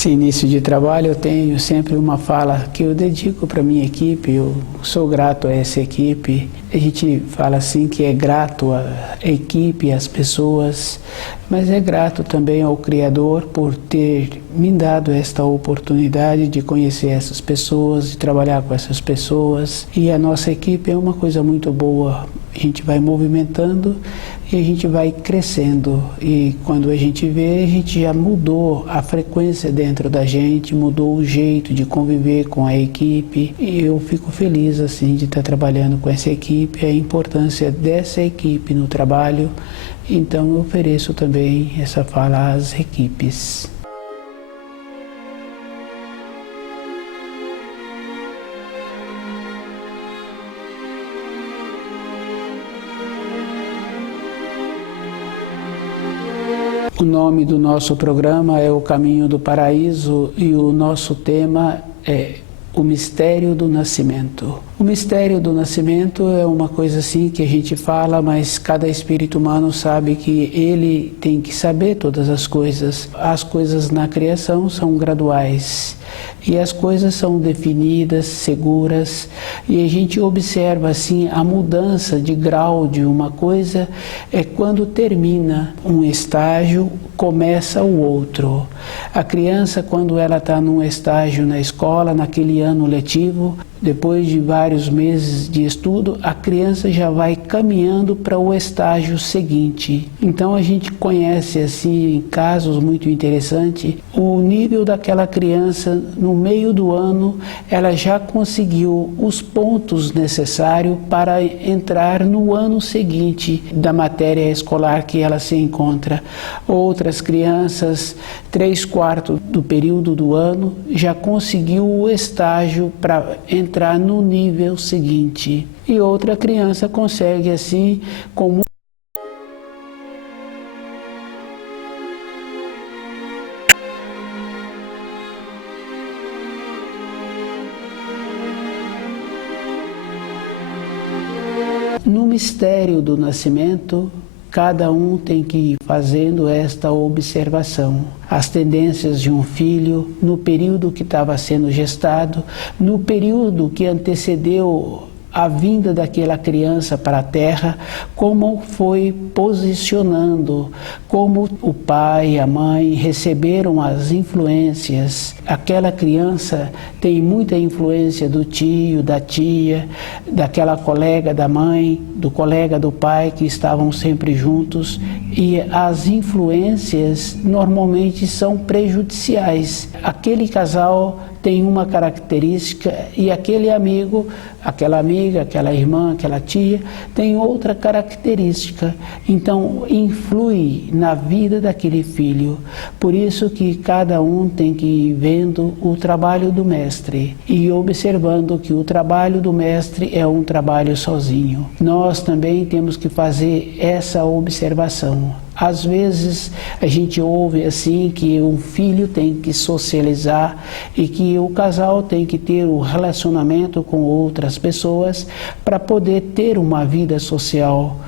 Esse início de trabalho eu tenho sempre uma fala que eu dedico para a minha equipe, eu sou grato a essa equipe. A gente fala assim que é grato à equipe, às pessoas, mas é grato também ao Criador por ter me dado esta oportunidade de conhecer essas pessoas, de trabalhar com essas pessoas. E a nossa equipe é uma coisa muito boa, a gente vai movimentando e a gente vai crescendo, e quando a gente vê, a gente já mudou a frequência dentro da gente, mudou o jeito de conviver com a equipe, e eu fico feliz assim de estar trabalhando com essa equipe, a importância dessa equipe no trabalho. Então eu ofereço também essa fala às equipes. O nome do nosso programa é O Caminho do Paraíso e o nosso tema é o mistério do nascimento. O mistério do nascimento é uma coisa assim que a gente fala, mas cada espírito humano sabe que ele tem que saber todas as coisas. As coisas na criação são graduais e as coisas são definidas, seguras, e a gente observa assim a mudança de grau de uma coisa é quando termina um estágio, começa o outro. A criança, quando ela está num estágio na escola, naquele ano letivo, depois de vários meses de estudo, a criança já vai caminhando para o estágio seguinte. Então a gente conhece assim, em casos muito interessantes, o nível daquela criança no meio do ano, ela já conseguiu os pontos necessários para entrar no ano seguinte da matéria escolar que ela se encontra. Outras crianças, 3/4 do período do ano, já conseguiu o estágio para entrar no nível seguinte. E outra criança consegue assim, com no mistério do nascimento, cada um tem que ir fazendo esta observação. As tendências de um filho no período que estava sendo gestado, no período que antecedeu a vinda daquela criança para a Terra, como foi posicionando, como o pai e a mãe receberam as influências. Aquela criança tem muita influência do tio, da tia, daquela colega da mãe, do colega do pai, que estavam sempre juntos, e as influências normalmente são prejudiciais. Aquele casal tem uma característica e aquele amigo, aquela amiga, aquela irmã, aquela tia, tem outra característica. Então, influi na vida daquele filho. Por isso que cada um tem que ir vendo o trabalho do mestre e observando que o trabalho do mestre é um trabalho sozinho. Nós também temos que fazer essa observação. Às vezes a gente ouve assim que o filho tem que socializar e que o casal tem que ter um relacionamento com outras pessoas para poder ter uma vida social.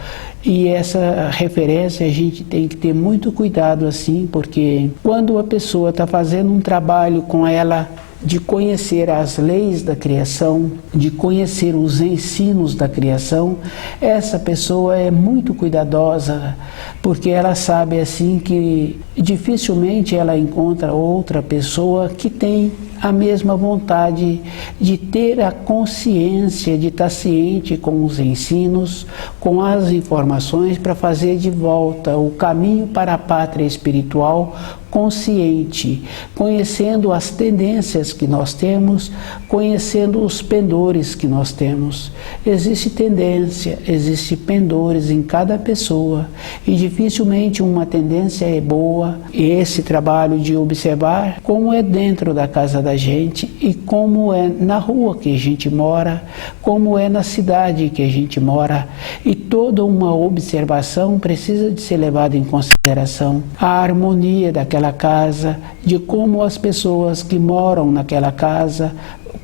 E essa referência a gente tem que ter muito cuidado assim, porque quando a pessoa está fazendo um trabalho com ela de conhecer as leis da criação, de conhecer os ensinos da criação, essa pessoa é muito cuidadosa, porque ela sabe assim que dificilmente ela encontra outra pessoa que tem a mesma vontade de ter a consciência, de estar ciente com os ensinos, com as informações para fazer de volta o caminho para a pátria espiritual consciente, conhecendo as tendências que nós temos, conhecendo os pendores que nós temos. Existe tendência, existe pendores em cada pessoa e dificilmente uma tendência é boa. E esse trabalho de observar como é dentro da casa da gente e como é na rua que a gente mora, como é na cidade que a gente mora, e toda uma observação precisa de ser levada em consideração. A harmonia daquela casa, de como as pessoas que moram naquela casa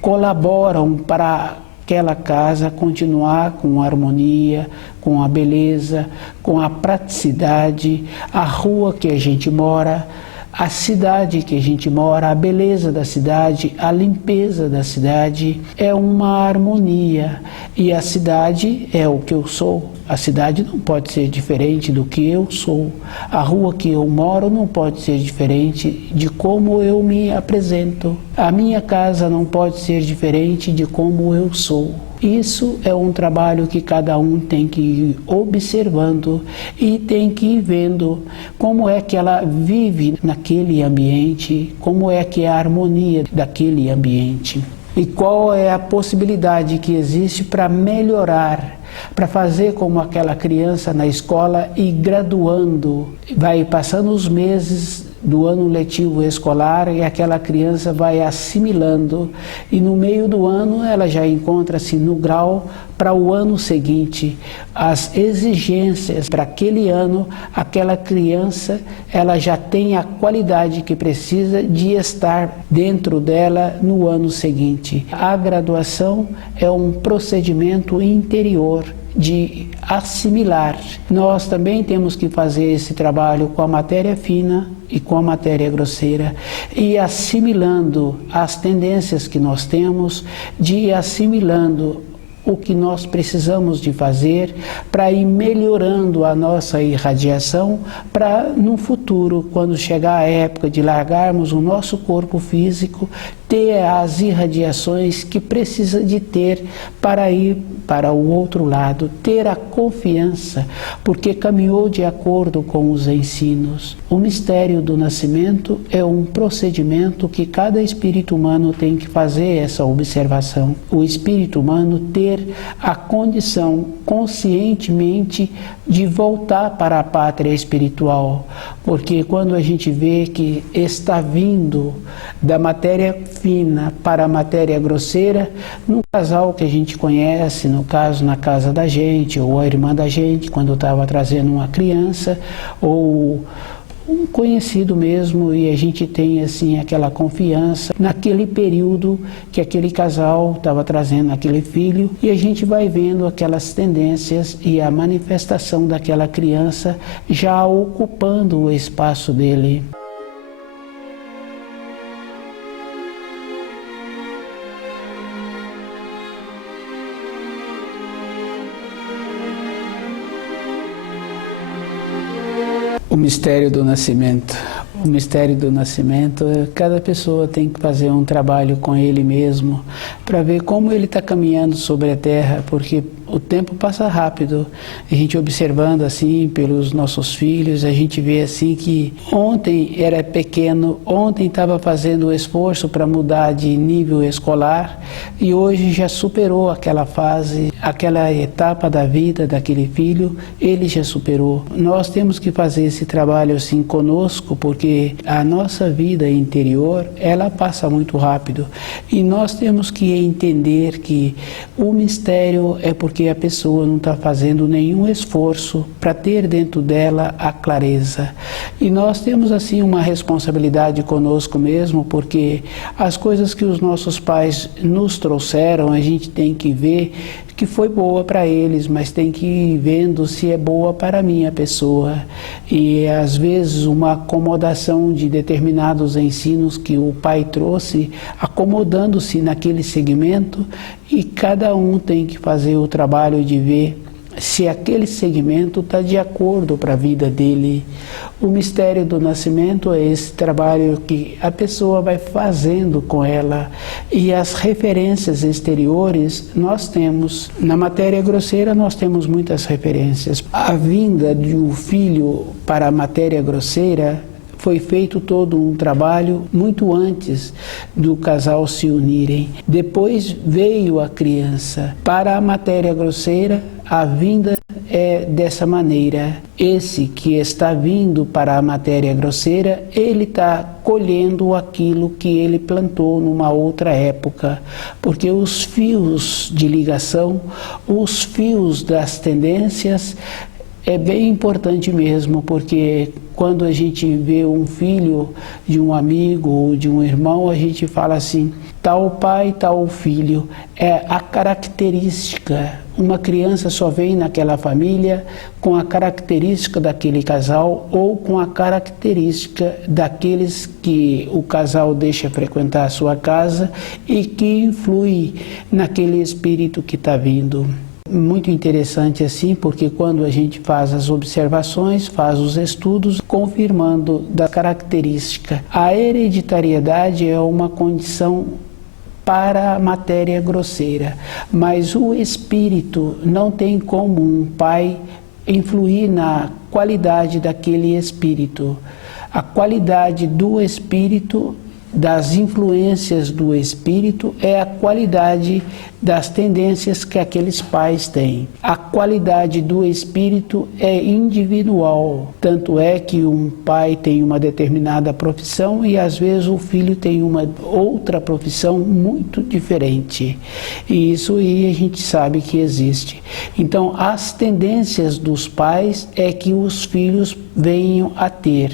colaboram para aquela casa continuar com harmonia, com a beleza, com a praticidade, a rua que a gente mora, a cidade que a gente mora, a beleza da cidade, a limpeza da cidade é uma harmonia. E a cidade é o que eu sou. A cidade não pode ser diferente do que eu sou. A rua que eu moro não pode ser diferente de como eu me apresento. A minha casa não pode ser diferente de como eu sou. Isso é um trabalho que cada um tem que ir observando e tem que ir vendo como é que ela vive naquele ambiente, como é que é a harmonia daquele ambiente e qual é a possibilidade que existe para melhorar, para fazer como aquela criança na escola e graduando, vai passando os meses do ano letivo escolar e aquela criança vai assimilando e no meio do ano ela já encontra-se no grau para o ano seguinte. As exigências para aquele ano, aquela criança ela já tem a qualidade que precisa de estar dentro dela no ano seguinte. A graduação é um procedimento interior de assimilar. Nós também temos que fazer esse trabalho com a matéria fina e com a matéria grosseira e assimilando as tendências que nós temos, de ir assimilando o que nós precisamos de fazer para ir melhorando a nossa irradiação para no futuro, quando chegar a época de largarmos o nosso corpo físico, ter as irradiações que precisa de ter para ir para o outro lado, ter a confiança, porque caminhou de acordo com os ensinos. O mistério do nascimento é um procedimento que cada espírito humano tem que fazer essa observação. O espírito humano ter a condição conscientemente de voltar para a pátria espiritual, porque quando a gente vê que está vindo da matéria fina para a matéria grosseira, num casal que a gente conhece, no caso na casa da gente, ou a irmã da gente, quando estava trazendo uma criança, ou um conhecido mesmo, e a gente tem assim aquela confiança naquele período que aquele casal estava trazendo aquele filho, e a gente vai vendo aquelas tendências e a manifestação daquela criança já ocupando o espaço dele. O mistério do nascimento. O mistério do nascimento, cada pessoa tem que fazer um trabalho com ele mesmo para ver como ele está caminhando sobre a Terra, porque o tempo passa rápido. A gente observando assim pelos nossos filhos, a gente vê assim que ontem era pequeno, ontem estava fazendo o esforço para mudar de nível escolar e hoje já superou aquela fase, aquela etapa da vida daquele filho, ele já superou. Nós temos que fazer esse trabalho assim conosco, porque a nossa vida interior, ela passa muito rápido e nós temos que entender que o mistério é porque a pessoa não está fazendo nenhum esforço para ter dentro dela a clareza. E nós temos assim uma responsabilidade conosco mesmo, porque as coisas que os nossos pais nos trouxeram, a gente tem que ver que foi boa para eles, mas tem que ir vendo se é boa para a minha pessoa. E às vezes uma acomodação de determinados ensinos que o pai trouxe, acomodando-se naquele segmento, e cada um tem que fazer o trabalho de ver se aquele segmento está de acordo para a vida dele. O mistério do nascimento é esse trabalho que a pessoa vai fazendo com ela, e as referências exteriores nós temos. Na matéria grosseira nós temos muitas referências. A vinda de um filho para a matéria grosseira foi feito todo um trabalho muito antes do casal se unirem. Depois veio a criança. Para a matéria grosseira, a vinda é dessa maneira. Esse que está vindo para a matéria grosseira, ele está colhendo aquilo que ele plantou numa outra época, porque os fios de ligação, os fios das tendências, é bem importante mesmo, porque quando a gente vê um filho de um amigo ou de um irmão, a gente fala assim, tal pai, tal filho. É a característica, uma criança só vem naquela família com a característica daquele casal ou com a característica daqueles que o casal deixa frequentar a sua casa e que influi naquele espírito que está vindo. Muito interessante assim, porque quando a gente faz as observações, faz os estudos, confirmando da característica. A hereditariedade é uma condição para a matéria grosseira, mas o espírito não tem como um pai influir na qualidade daquele espírito. A qualidade do espírito, das influências do espírito, é a qualidade das tendências que aqueles pais têm. A qualidade do espírito é individual, tanto é que um pai tem uma determinada profissão e às vezes o filho tem uma outra profissão muito diferente. E isso aí a gente sabe que existe. Então, as tendências dos pais é que os filhos venham a ter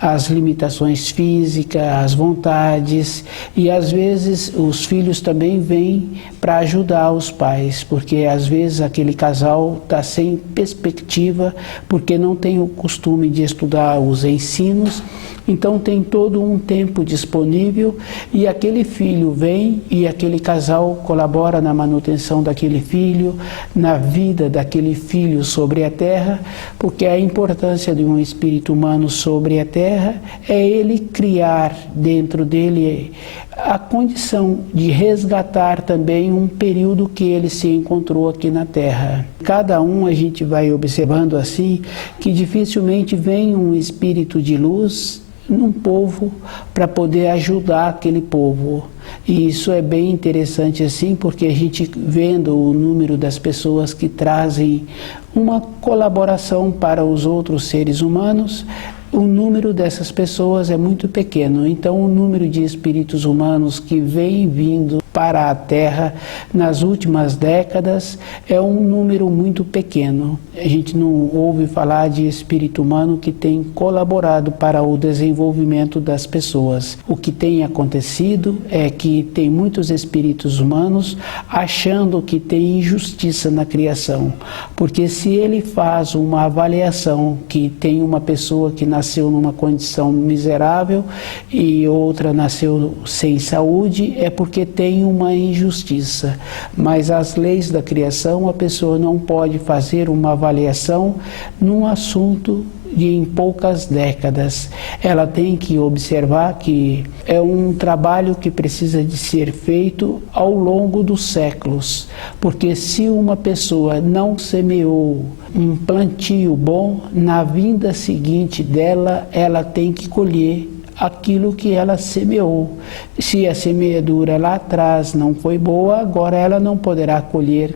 as limitações físicas, as vontades, e às vezes os filhos também vêm para ajudar os pais, porque às vezes aquele casal está sem perspectiva, porque não tem o costume de estudar os ensinos, então tem todo um tempo disponível e aquele filho vem e aquele casal colabora na manutenção daquele filho, na vida daquele filho sobre a terra, porque a importância de um espírito humano sobre a terra é ele criar dentro dele a condição de resgatar também um período que ele se encontrou aqui na Terra. Cada um a gente vai observando assim que dificilmente vem um espírito de luz num povo para poder ajudar aquele povo. E isso é bem interessante assim, porque a gente vendo o número das pessoas que trazem uma colaboração para os outros seres humanos, o número dessas pessoas é muito pequeno. Então, o número de espíritos humanos que vem vindo para a Terra nas últimas décadas é um número muito pequeno. A gente não ouve falar de espírito humano que tem colaborado para o desenvolvimento das pessoas. O que tem acontecido é que tem muitos espíritos humanos achando que tem injustiça na criação, porque se ele faz uma avaliação que tem uma pessoa que nasceu numa condição miserável e outra nasceu sem saúde, é porque tem uma injustiça. Mas as leis da criação, a pessoa não pode fazer uma avaliação num assunto em poucas décadas. Ela tem que observar que é um trabalho que precisa de ser feito ao longo dos séculos, porque se uma pessoa não semeou um plantio bom, na vinda seguinte dela, ela tem que colher aquilo que ela semeou. Se a semeadura lá atrás não foi boa, agora ela não poderá colher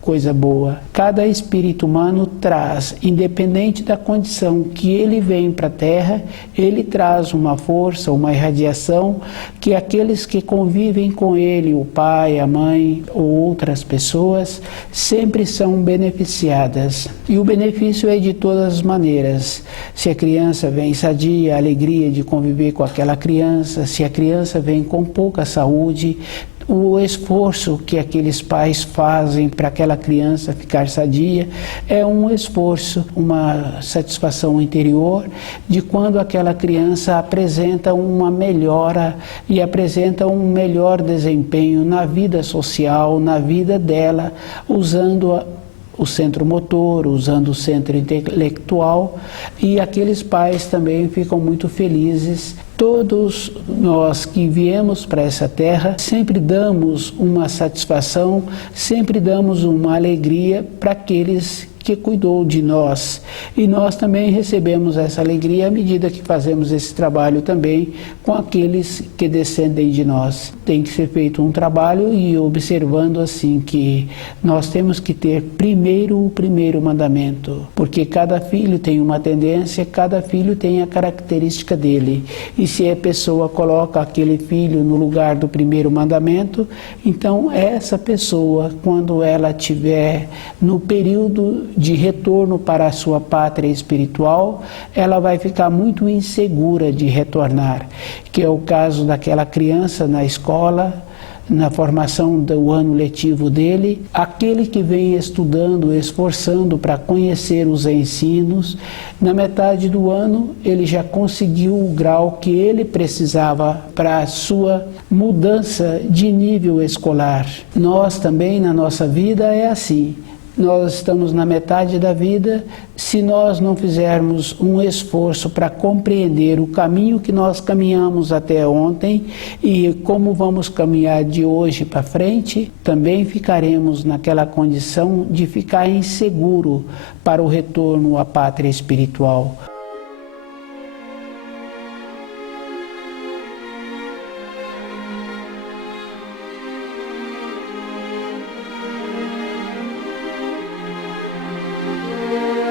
coisa boa. Cada espírito humano traz, independente da condição que ele vem para a Terra, ele traz uma força, uma irradiação que aqueles que convivem com ele, o pai, a mãe ou outras pessoas, sempre são beneficiadas. E o benefício é de todas as maneiras. Se a criança vem sadia, a alegria de conviver com aquela criança, se a criança vem com pouca saúde, o esforço que aqueles pais fazem para aquela criança ficar sadia é um esforço, uma satisfação interior de quando aquela criança apresenta uma melhora e apresenta um melhor desempenho na vida social, na vida dela, usando o centro motor, usando o centro intelectual, e aqueles pais também ficam muito felizes. Todos nós que viemos para essa terra sempre damos uma satisfação, sempre damos uma alegria para aqueles que cuidou de nós. E nós também recebemos essa alegria à medida que fazemos esse trabalho também com aqueles que descendem de nós. Tem que ser feito um trabalho e observando assim que nós temos que ter primeiro o primeiro mandamento, porque cada filho tem uma tendência, cada filho tem a característica dele. E se a pessoa coloca aquele filho no lugar do primeiro mandamento, então essa pessoa, quando ela estiver no período de retorno para a sua pátria espiritual, ela vai ficar muito insegura de retornar, que é o caso daquela criança na escola, na formação do ano letivo dele. Aquele que vem estudando, esforçando para conhecer os ensinos, na metade do ano ele já conseguiu o grau que ele precisava para a sua mudança de nível escolar. Nós também, na nossa vida, é assim. Nós estamos na metade da vida, se nós não fizermos um esforço para compreender o caminho que nós caminhamos até ontem e como vamos caminhar de hoje para frente, também ficaremos naquela condição de ficar inseguro para o retorno à pátria espiritual.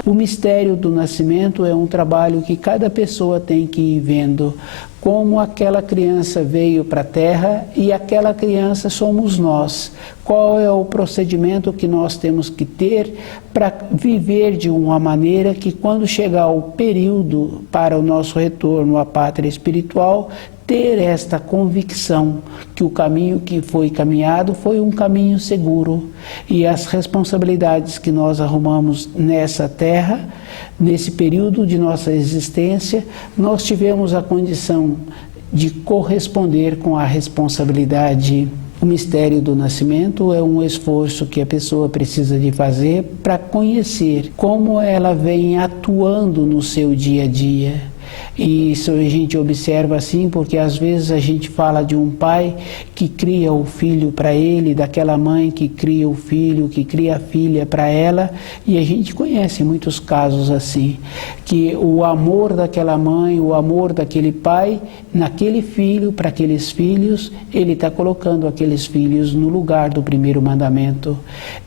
O mistério do nascimento é um trabalho que cada pessoa tem que ir vendo, como aquela criança veio para a Terra e aquela criança somos nós. Qual é o procedimento que nós temos que ter para viver de uma maneira que, quando chegar o período para o nosso retorno à pátria espiritual, ter esta convicção que o caminho que foi caminhado foi um caminho seguro e as responsabilidades que nós arrumamos nessa terra, nesse período de nossa existência, nós tivemos a condição de corresponder com a responsabilidade. O mistério do nascimento é um esforço que a pessoa precisa de fazer para conhecer como ela vem atuando no seu dia a dia. E isso a gente observa assim porque às vezes a gente fala de um pai que cria o filho para ele, daquela mãe que cria o filho, que cria a filha para ela, e a gente conhece muitos casos assim, que o amor daquela mãe, o amor daquele pai, naquele filho, para aqueles filhos, ele está colocando aqueles filhos no lugar do primeiro mandamento.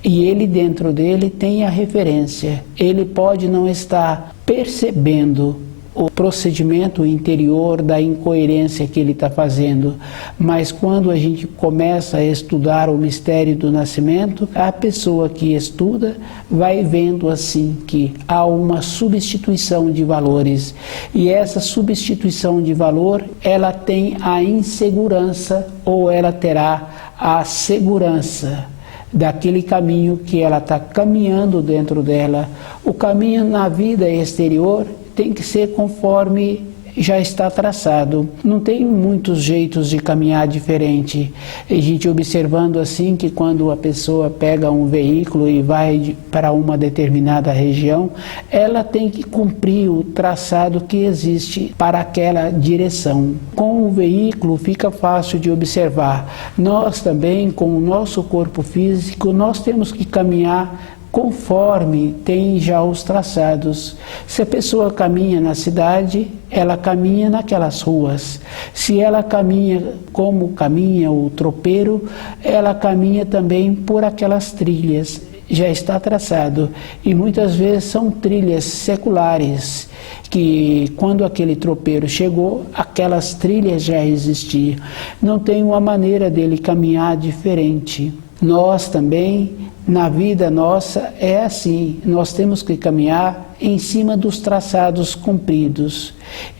E ele dentro dele tem a referência, ele pode não estar percebendo o procedimento interior da incoerência que ele está fazendo. Mas quando a gente começa a estudar o mistério do nascimento, a pessoa que estuda vai vendo assim que há uma substituição de valores. E essa substituição de valor, ela tem a insegurança ou ela terá a segurança daquele caminho que ela está caminhando dentro dela. O caminho na vida exterior tem que ser conforme já está traçado. Não tem muitos jeitos de caminhar diferente. A gente observando assim que quando a pessoa pega um veículo e vai para uma determinada região, ela tem que cumprir o traçado que existe para aquela direção. Com o veículo fica fácil de observar. Nós também, com o nosso corpo físico, nós temos que caminhar conforme tem já os traçados. Se a pessoa caminha na cidade, ela caminha naquelas ruas. Se ela caminha como caminha o tropeiro, ela caminha também por aquelas trilhas. Já está traçado. E muitas vezes são trilhas seculares, que quando aquele tropeiro chegou, aquelas trilhas já existiam. Não tem uma maneira dele caminhar diferente. Nós também, na vida nossa, é assim. Nós temos que caminhar em cima dos traçados cumpridos.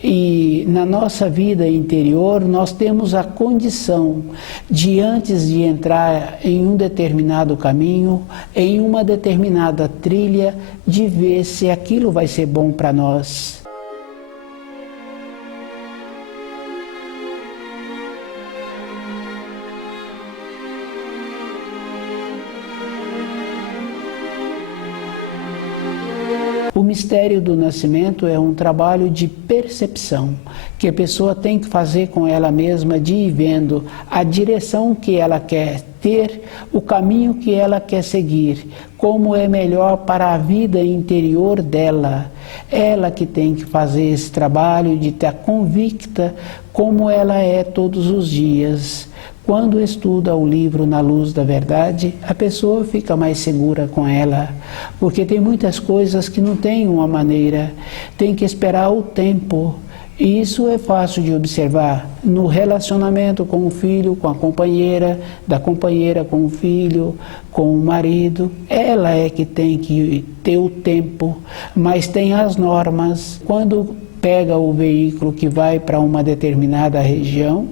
E na nossa vida interior, nós temos a condição de, antes de entrar em um determinado caminho, em uma determinada trilha, de ver se aquilo vai ser bom para nós. O mistério do nascimento é um trabalho de percepção, que a pessoa tem que fazer com ela mesma, de ir vendo a direção que ela quer ter, o caminho que ela quer seguir, como é melhor para a vida interior dela. Ela que tem que fazer esse trabalho de estar convicta como ela é todos os dias. Quando estuda o livro Na Luz da Verdade, a pessoa fica mais segura com ela, porque tem muitas coisas que não tem uma maneira, tem que esperar o tempo. E isso é fácil de observar no relacionamento com o filho, com a companheira, da companheira com o filho, com o marido. Ela é que tem que ter o tempo, mas tem as normas. Quando pega o veículo que vai para uma determinada região,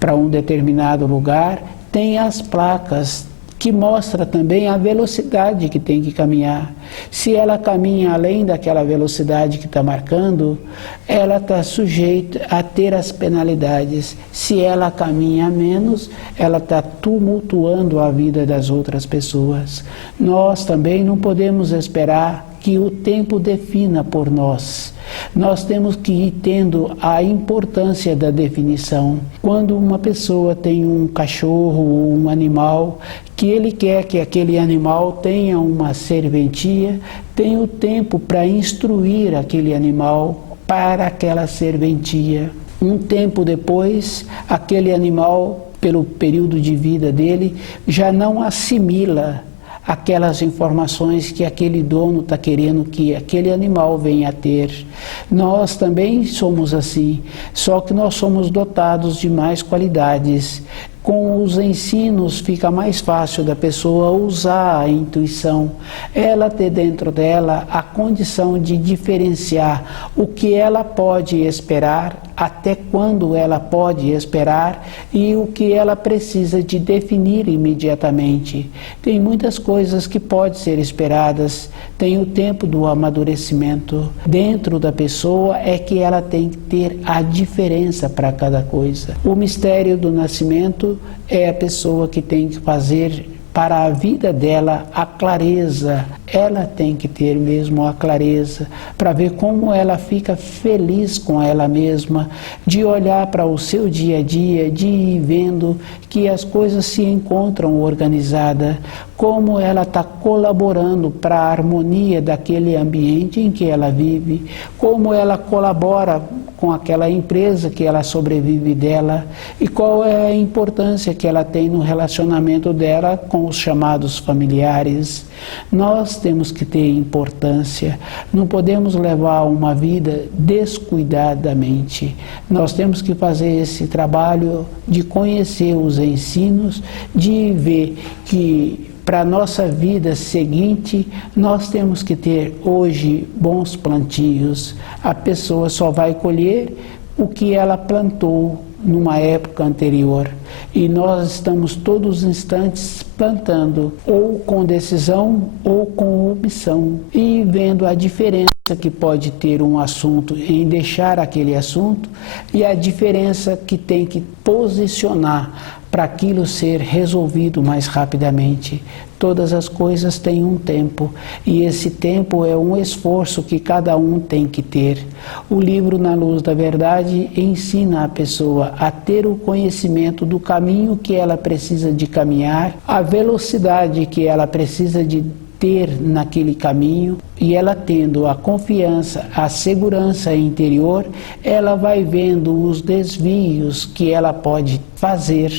para um determinado lugar, tem as placas que mostra também a velocidade que tem que caminhar. Se ela caminha além daquela velocidade que está marcando, ela está sujeita a ter as penalidades. Se ela caminha menos, ela está tumultuando a vida das outras pessoas. Nós também não podemos esperar que o tempo defina por nós. Nós temos que ir tendo a importância da definição. Quando uma pessoa tem um cachorro ou um animal, que ele quer que aquele animal tenha uma serventia, tem o tempo para instruir aquele animal para aquela serventia. Um tempo depois, aquele animal, pelo período de vida dele, já não assimila aquelas informações que aquele dono está querendo que aquele animal venha a ter. Nós também somos assim, só que nós somos dotados de mais qualidades. Com os ensinos fica mais fácil da pessoa usar a intuição, ela ter dentro dela a condição de diferenciar o que ela pode esperar, até quando ela pode esperar e o que ela precisa de definir imediatamente. Tem muitas coisas que podem ser esperadas, tem o tempo do amadurecimento. Dentro da pessoa é que ela tem que ter a diferença para cada coisa. O mistério do nascimento é a pessoa que tem que fazer para a vida dela a clareza. Ela tem que ter mesmo a clareza para ver como ela fica feliz com ela mesma, de olhar para o seu dia a dia, de ir vendo que as coisas se encontram organizadas, como ela está colaborando para a harmonia daquele ambiente em que ela vive, como ela colabora com aquela empresa que ela sobrevive dela e qual é a importância que ela tem no relacionamento dela com os chamados familiares. Nós temos que ter importância, não podemos levar uma vida descuidadamente. Nós temos que fazer esse trabalho de conhecer os ensinos, de ver que para a nossa vida seguinte, nós temos que ter hoje bons plantios. A pessoa só vai colher o que ela plantou numa época anterior. E nós estamos todos os instantes plantando, ou com decisão ou com omissão, e vendo a diferença que pode ter um assunto em deixar aquele assunto e a diferença que tem que posicionar para aquilo ser resolvido mais rapidamente. Todas as coisas têm um tempo, e esse tempo é um esforço que cada um tem que ter. O livro Na Luz da Verdade ensina a pessoa a ter o conhecimento do caminho que ela precisa de caminhar, a velocidade que ela precisa de ter naquele caminho, e ela tendo a confiança, a segurança interior, ela vai vendo os desvios que ela pode fazer,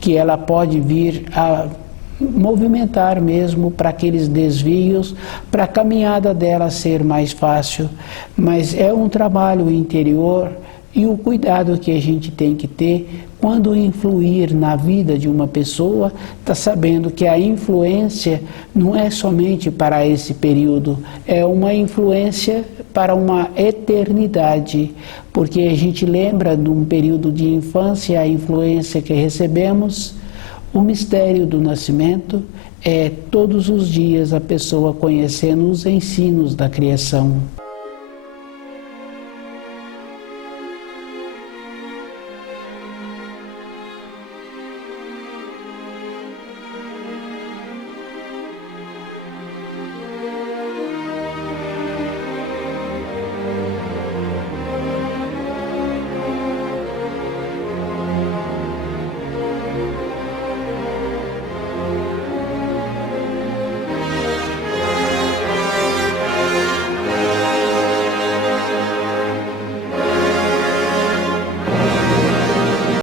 que ela pode vir a movimentar mesmo para aqueles desvios, para a caminhada dela ser mais fácil. Mas é um trabalho interior e o cuidado que a gente tem que ter quando influir na vida de uma pessoa, está sabendo que a influência não é somente para esse período, é uma influência para uma eternidade, porque a gente lembra de um período de infância, a influência que recebemos. O mistério do nascimento é todos os dias a pessoa conhecendo os ensinos da criação.